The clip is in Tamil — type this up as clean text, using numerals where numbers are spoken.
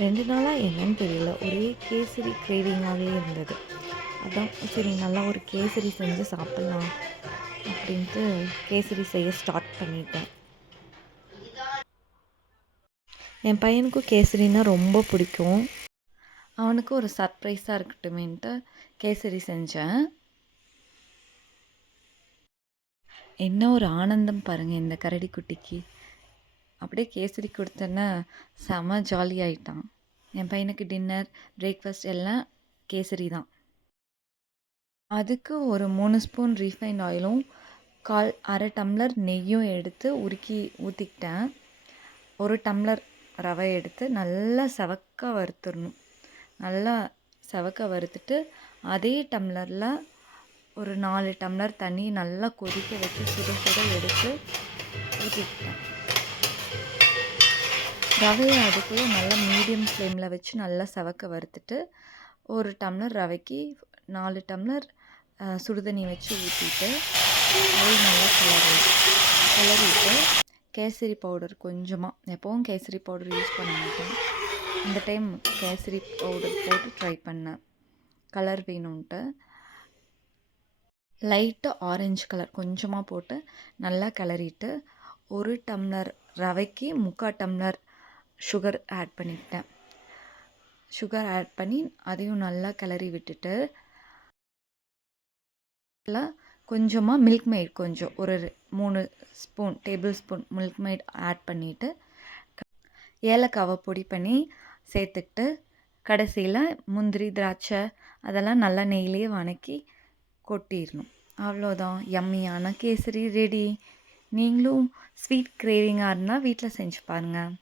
2 நாளா என்னன்னு தெரியல. ஒரே கேசரி கிரேவிங்காவே இருந்தது. அதான் சரி நல்லா ஒரு கேசரி செஞ்சு சாப்பிட்லாம் அப்படின்ட்டு கேசரி செய்ய ஸ்டார்ட் பண்ணிட்டேன். என் பையனுக்கும் கேசரின்னா ரொம்ப பிடிக்கும். அவனுக்கு ஒரு சர்ப்ரைஸாக இருக்கட்டுமேன்ட்டு கேசரி செஞ்சேன். என்ன ஒரு ஆனந்தம் பாருங்கள் இந்த கரடி குட்டிக்கு. அப்படியே கேசரி கொடுத்தேன்னா செம ஜாலி ஆயிட்டான். என் பையனுக்கு டின்னர், பிரேக்ஃபாஸ்ட் எல்லாம் கேசரி தான். அதுக்கு ஒரு 3 ஸ்பூன் ரீஃபைண்ட் ஆயிலும், அரை டம்ளர் நெய்யும் எடுத்து உருக்கி ஊற்றிக்கிட்டேன். 1 டம்ளர் ரவை எடுத்து நல்லா செவக்க வறுத்துடணும். நல்லா செவக்க வறுத்துட்டு அதே டம்ளரில் ஒரு 4 டம்ளர் தண்ணி நல்லா கொதிக்க வச்சு சுட சுட எடுத்து ஊற்றிக்கிட்டேன். ரவையை அதுக்குள்ளே நல்லா மீடியம் ஃப்ளேமில் வச்சு நல்லா செவக்க வறுத்துட்டு 1 டம்ளர் ரவைக்கு 4 டம்ளர் சுடுதண்ணி வச்சு ஊற்றிட்டு அதையும் நல்லா கிளறிட்டு கேசரி பவுடர் கொஞ்சமாக, எப்போவும் கேசரி பவுடர் யூஸ் பண்ண மாட்டேன், இந்த டைம் கேசரி பவுடர் போட்டு ட்ரை பண்ணேன். கலர் வேணும்ன்ட்டு லைட்டாக ஆரஞ்சு கலர் கொஞ்சமாக போட்டு நல்லா கிளறிட்டு 1 டம்ளர் ரவைக்கு 3/4 டம்ளர் சுகர் ஆட் பண்ணிக்கிட்டேன். சுகர் ஆட் பண்ணி அதையும் நல்லா கிளறி விட்டுட்டு கொஞ்சமாக மில்க் மேட் கொஞ்சம் ஒரு 3 spoon tablespoon milkmaid add பண்ணிவிட்டு ஏலக்காவை பொடி பண்ணி சேர்த்துக்கிட்டு கடைசியில் முந்திரி, திராட்சை அதெல்லாம் நல்லா நெய்லேயே வணக்கி கொட்டிடணும். அவ்வளோதான், யம்மியான கேசரி ரெடி. நீங்களும் ஸ்வீட் கிரேவிங்காக இருந்தால் வீட்டில் செஞ்சு பாருங்கள்.